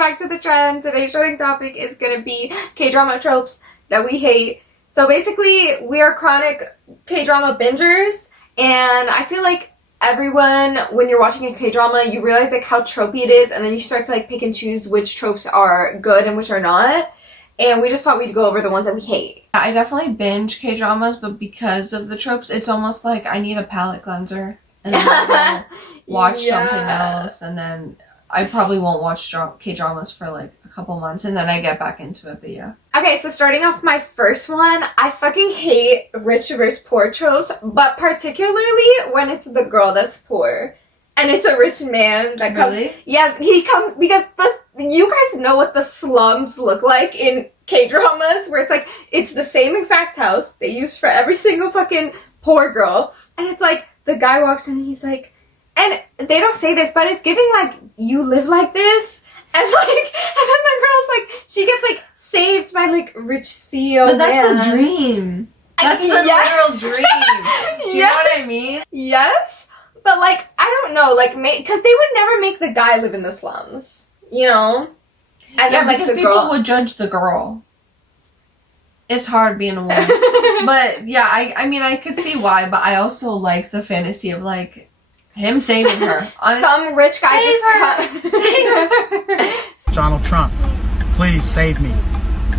back to the trend. Today's trending topic is gonna be K-drama tropes that we hate. So basically, we are chronic K-drama bingers, and I feel like everyone, when you're watching a K-drama, you realize like how tropey it is, and then you start to like pick and choose which tropes are good and which are not. And we just thought we'd go over the ones that we hate. I definitely binge K-dramas, but because of the tropes, it's almost like I need a palate cleanser. And then I'll watch something else, and then I probably won't watch K-dramas for like a couple months, and then I get back into it, but yeah. Okay, so starting off my first one, I fucking hate rich versus poor tropes, but particularly when it's the girl that's poor. And it's a rich man that comes. Really? Yeah, he comes because you guys know what the slums look like in K-dramas, where it's like, it's the same exact house they use for every single fucking poor girl. And it's like, the guy walks in and he's like, and they don't say this, but it's giving like, you live like this? And like, and then the girl's like, she gets like saved by like rich CEO But that's man. the dream. That's the literal dream. Do you know what I mean? Yes. But, like, I don't know, like, because they would never make the guy live in the slums, you know? And yeah, then, like, because the people girl would judge the girl. It's hard being a woman. But, yeah, I mean, I could see why, but I also like the fantasy of, like, him saving her. Some rich guy Donald Trump, please save me.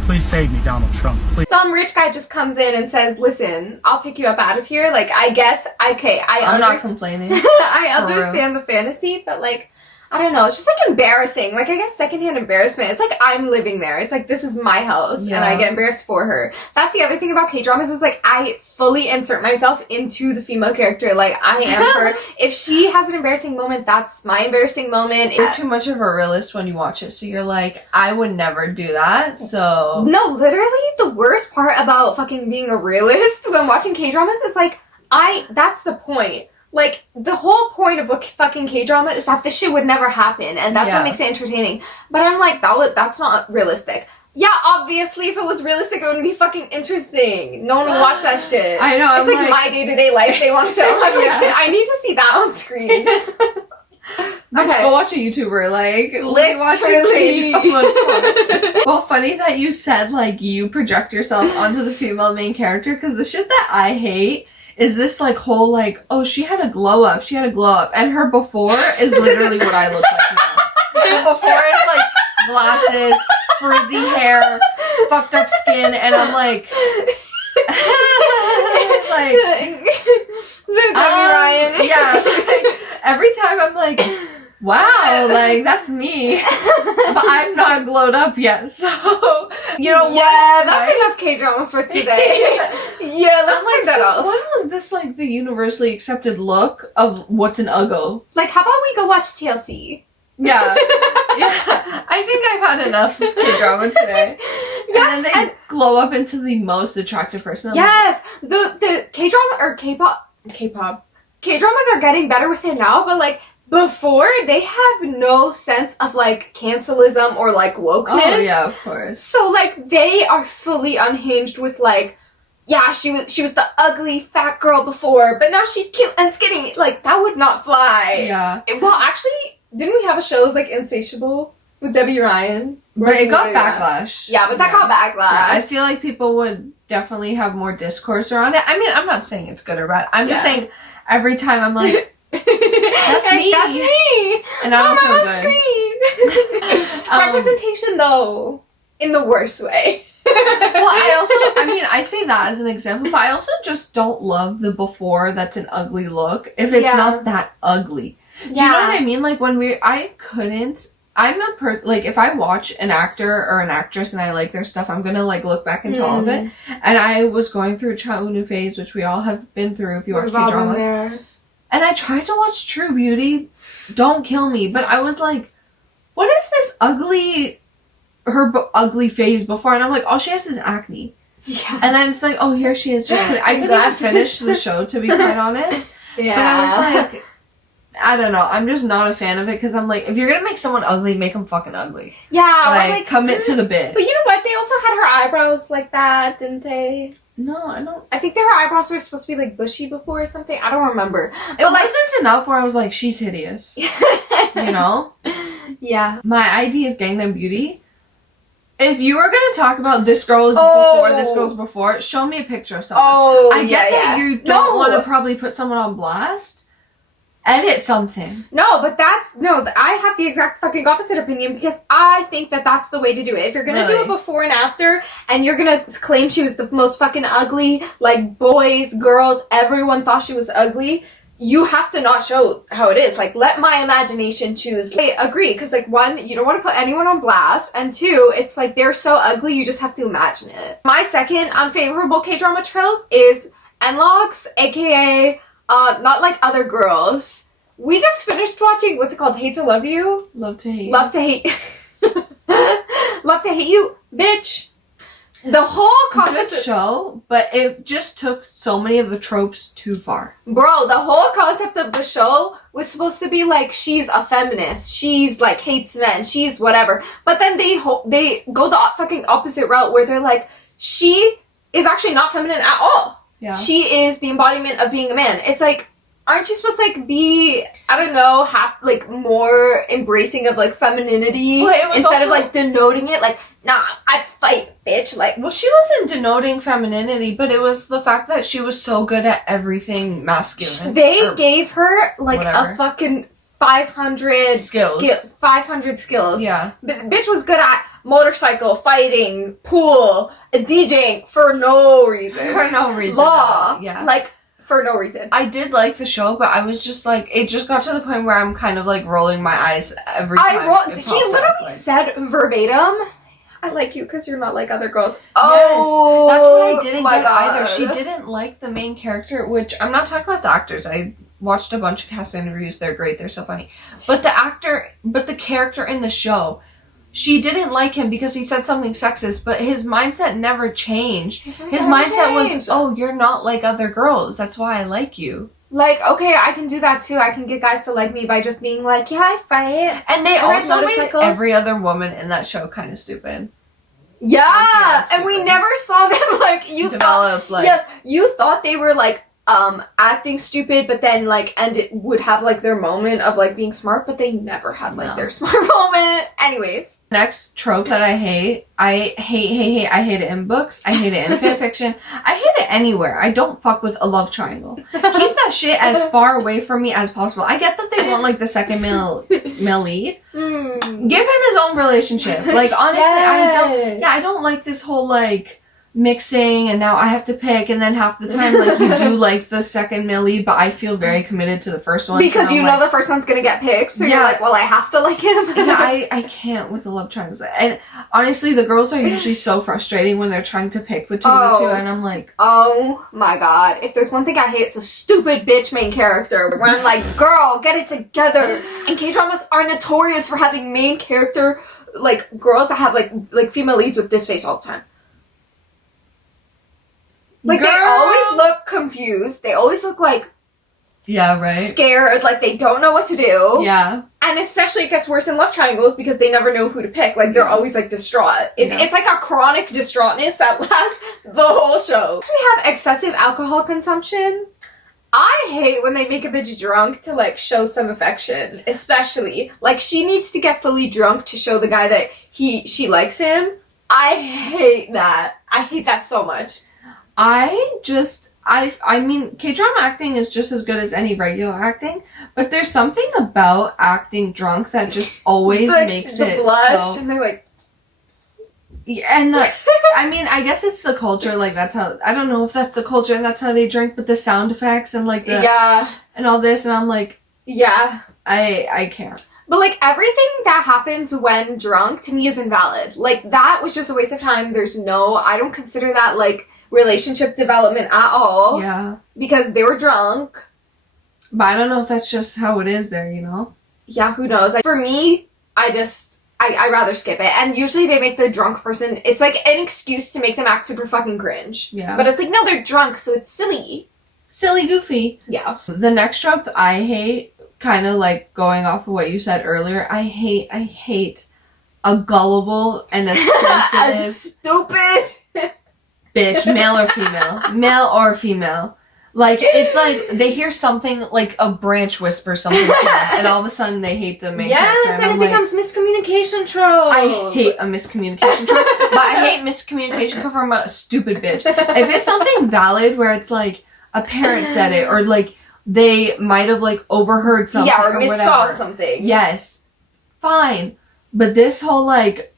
Please save me, Donald Trump. Please. Some rich guy just comes in and says, listen, I'll pick you up out of here. Like, I guess, okay, I'm not complaining. I understand the fantasy, but, like, I don't know. It's just, like, embarrassing. Like, I get secondhand embarrassment. It's like I'm living there. It's like, this is my house, and I get embarrassed for her. That's the other thing about K-dramas is, like, I fully insert myself into the female character. Like, I am her. If she has an embarrassing moment, that's my embarrassing moment. You're too much of a realist when you watch it, so you're like, I would never do that, so... No, literally, the worst part about fucking being a realist when watching K-dramas is, like, that's the point. Like, the whole point of a fucking K-drama is that this shit would never happen, and that's what makes it entertaining. But I'm like, that's not realistic. Yeah, obviously, if it was realistic, it wouldn't be fucking interesting. No one would watch that shit. I know, it's like my day-to-day life they want to film. I'm like, I need to see that on screen. Just go watch a YouTuber, like, literally. Well, funny that you said, like, you project yourself onto the female main character, because the shit that I hate is this, like, whole, like, oh, she had a glow up, and her before is literally what I look like now. Her before is, like, glasses, frizzy hair, fucked up skin, and I'm like... like... Ryan. Yeah. Like, every time I'm like... Wow, like, that's me. But I'm not glowed up yet, so... You know what? Yeah, that's enough K-drama for today. Yeah, let's take that off. When was this, like, the universally accepted look of what's an uggo? Like, how about we go watch TLC? Yeah. Yeah. I think I've had enough K-drama today. Yeah, and then they glow up into the most attractive person. Yes! The K-drama, or K-pop. K-dramas are getting better with it now, but, like, before, they have no sense of, like, cancelism or, like, wokeness. Oh, yeah, of course. So, like, they are fully unhinged with, like, yeah, she was the ugly fat girl before, but now she's cute and skinny. Like, that would not fly. Yeah. Well, actually, didn't we have a show like Insatiable with Debbie Ryan? But it got backlash. Yeah, but that got backlash. Yeah, I feel like people would definitely have more discourse around it. I mean, I'm not saying it's good or bad. I'm just saying every time I'm like... That's me. That's me. And I don't feel good. Screen. Representation, though, in the worst way. Well, I say that as an example, but I also just don't love the before that's an ugly look if it's not that ugly. Do you know what I mean? Like, when like, if I watch an actor or an actress and I like their stuff, I'm gonna, like, look back into all of it. And I was going through a Cha-Unu phase, which we all have been through if you watch K-dramas. And I tried to watch True Beauty, Don't Kill Me, but I was like, what is this ugly phase before? And I'm like, all she has is acne. Yeah. And then it's like, oh, here she is. Just I couldn't even finish the show, to be quite honest. Yeah. But I was like, I don't know. I'm just not a fan of it, because I'm like, if you're going to make someone ugly, make them fucking ugly. Yeah. Like, commit to the bit. But you know what? They also had her eyebrows like that, didn't they? No, I don't. I think her eyebrows were supposed to be, like, bushy before or something. I don't remember. It wasn't enough where I was like, she's hideous. You know? Yeah. My ID is Gangnam Beauty. If you are gonna talk about this girl's before, this girl's before, show me a picture of someone. Oh, I get that you don't want to probably put someone on blast. Edit something. No, but I have the exact fucking opposite opinion because I think that that's the way to do it. If you're gonna do it before and after, and you're gonna claim she was the most fucking ugly, like boys, girls, everyone thought she was ugly, you have to not show how it is. Like, let my imagination choose. I agree, because like, one, you don't want to put anyone on blast, and two, it's like they're so ugly, you just have to imagine it. My second unfavorable K-drama trope is N-logs, aka not like other girls. We just finished watching, what's it called? Hate to Love You? Love to Hate You. Love to Hate Love to Hate You, bitch. The whole concept Good show, but it just took so many of the tropes too far. Bro, the whole concept of the show was supposed to be like, she's a feminist, she's like hates men, she's whatever. But then they go the fucking opposite route where they're like, she is actually not feminine at all. Yeah. She is the embodiment of being a man. It's like, aren't you supposed to like be, I don't know, like more embracing of like femininity instead of like denoting it? Like, nah, I fight, bitch. Like, well, she wasn't denoting femininity, but it was the fact that she was so good at everything masculine. They gave her like whatever. a fucking 500 skills. 500 skills. Yeah. But the bitch was good at motorcycle, fighting, pool, DJing for no reason. For no reason. Law. Yeah. Like, for no reason. I did like the show, but I was just like, it just got to the point where I'm kind of like rolling my eyes every time. He literally said verbatim, I like you because you're not like other girls. Yes, Oh, that's what I didn't get God. either. She didn't like the main character, which I'm not talking about the actors. I watched a bunch of cast interviews. They're great. They're so funny. But the character in the show, she didn't like him because he said something sexist, but his mindset never changed. His mindset was, oh, you're not like other girls. That's why I like you. Like, okay, I can do that too. I can get guys to like me by just being like, yeah, I fight. And they also made motorcycles. every other woman in that show kind of stupid. Yeah, and we never saw them like develop like yes, you thought they were like acting stupid, but then like would have like their moment of like being smart, but they never had like their smart moment. Anyways. Next trope that I hate it in books. I hate it in fanfiction. I hate it anywhere. I don't fuck with a love triangle. Keep that shit as far away from me as possible. I get that they want like the second male lead. Give him his own relationship. Like honestly, I don't like this whole like mixing and now I have to pick, and then half the time like you do like the second male lead, but I feel very committed to the first one because you know the first one's gonna get picked, so you're like, well, I have to like him. I can't with the love triangles. And honestly, the girls are usually so frustrating when they're trying to pick between the two, and I'm like, oh my god, if there's one thing I hate, it's a stupid bitch main character where I'm like, girl, get it together. And K-dramas are notorious for having main character like girls that have like female leads with this face all the time. Like, girl. They always look confused. They always look like... yeah, right? Scared. Like, they don't know what to do. Yeah. And especially it gets worse in love triangles because they never know who to pick. Like, they're always, like, distraught. It's like a chronic distraughtness that lasts the whole show. Next, we have excessive alcohol consumption. I hate when they make a bitch drunk to, like, show some affection. Especially. Like, she needs to get fully drunk to show the guy that she likes him. I hate that. I hate that so much. I mean, K-drama acting is just as good as any regular acting, but there's something about acting drunk that just always makes it blush, so... and they're like... Yeah, and I mean, I guess it's the culture, like, that's how... I don't know if that's the culture and that's how they drink, but the sound effects and, like, the... yeah. And all this, and I'm like... yeah. I can't. But, like, everything that happens when drunk, to me, is invalid. Like, that was just a waste of time. I don't consider that, like... relationship development at all. Yeah. Because they were drunk. But I don't know if that's just how it is there, you know? Yeah, who knows? For me, I'd rather skip it. And usually they make the drunk person, it's like an excuse to make them act super fucking cringe. Yeah. But it's like, no, they're drunk, so it's silly. Silly goofy. Yeah. The next trope I hate, kind of like going off of what you said earlier, I hate a gullible and a sensitive... stupid... bitch, male or female. Like, it's like they hear something, like a branch whisper something to them, and all of a sudden they hate the main character. Yes, and it becomes miscommunication trope. I hate a miscommunication trope, but I hate miscommunication from a stupid bitch. If it's something valid where it's like a parent said it, or like they might have like overheard something, yeah, or missaw whatever. something. Yes, fine. But this whole like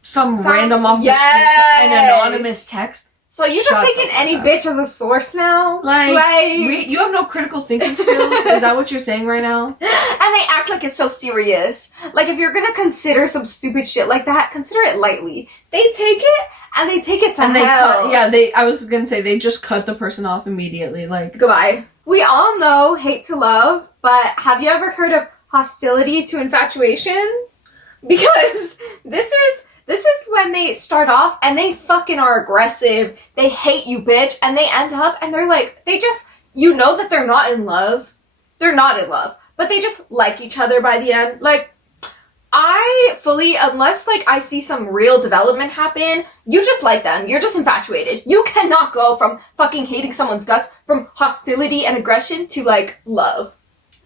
some random off the street, an anonymous text. So you just taking any bitch as a source now? You have no critical thinking skills? Is that what you're saying right now? And they act like it's so serious. Like, if you're gonna consider some stupid shit like that, consider it lightly. They take it, and they take it to hell. I was gonna say, they just cut the person off immediately. Like, goodbye. We all know hate to love, but have you ever heard of hostility to infatuation? Because this is when they start off and they fucking are aggressive. They hate you, bitch. And they end up and they're like, you know that they're not in love. They're not in love. But they just like each other by the end. Like, unless like I see some real development happen, you just like them. You're just infatuated. You cannot go from fucking hating someone's guts, from hostility and aggression to like love.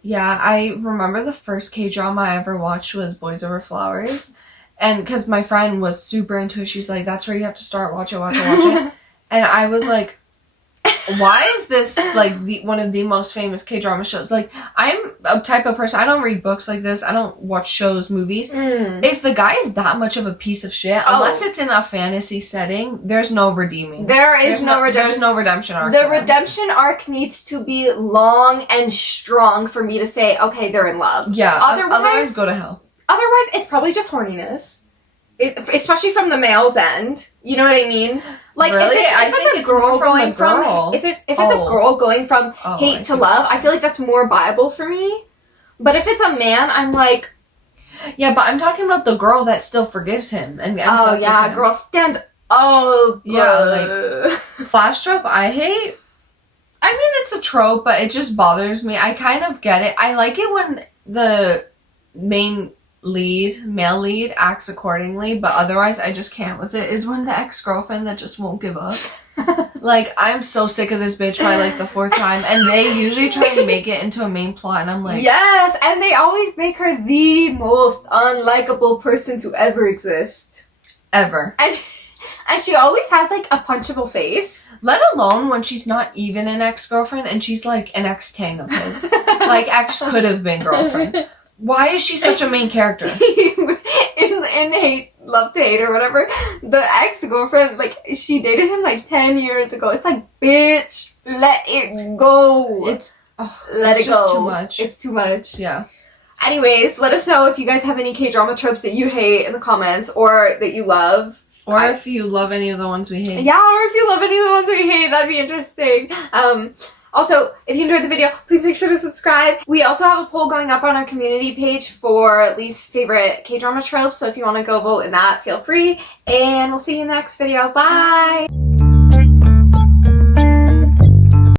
Yeah, I remember the first K-drama I ever watched was Boys Over Flowers. And because my friend was super into it, she's like, that's where you have to start, watch it. And I was like, why is this like one of the most famous K-drama shows? Like, I'm a type of person, I don't read books like this, I don't watch shows, movies. If the guy is that much of a piece of shit, unless it's in a fantasy setting, there's no redeeming. There's no redemption. There's no redemption arc. The redemption arc needs to be long and strong for me to say, okay, they're in love. Yeah, otherwise go to hell. Otherwise, it's probably just horniness. Especially from the male's end. You know what I mean? Like, really? if it's a girl going from... If it's a girl going from hate to love, I feel like that's more viable for me. But if it's a man, I'm like... Yeah, but I'm talking about the girl that still forgives him. And girl, stand... Oh, girl. Yeah, like... Flash trope, I hate... I mean, it's a trope, but it just bothers me. I kind of get it. I like it when the male lead acts accordingly, but otherwise I just can't with it, is when the ex-girlfriend that just won't give up. Like, I'm so sick of this bitch by like the fourth time, and they usually try to make it into a main plot, and I'm like... Yes, and they always make her the most unlikable person to ever exist. Ever. And she always has like a punchable face. Let alone when she's not even an ex-girlfriend, and she's like an ex-tang of his. Like, ex could have been girlfriend. Why is she such a main character? in Hate, Love to Hate or whatever, the ex-girlfriend, like, she dated him like 10 years ago. It's like, bitch, let it go. It's just too much. It's too much. Yeah. Anyways, let us know if you guys have any K-drama tropes that you hate in the comments, or that you love. Or if you love any of the ones we hate. Yeah, or if you love any of the ones we hate, that'd be interesting. Also, if you enjoyed the video, please make sure to subscribe. We also have a poll going up on our community page for least favorite K-drama tropes, so if you want to go vote in that, feel free. And we'll see you in the next video. Bye!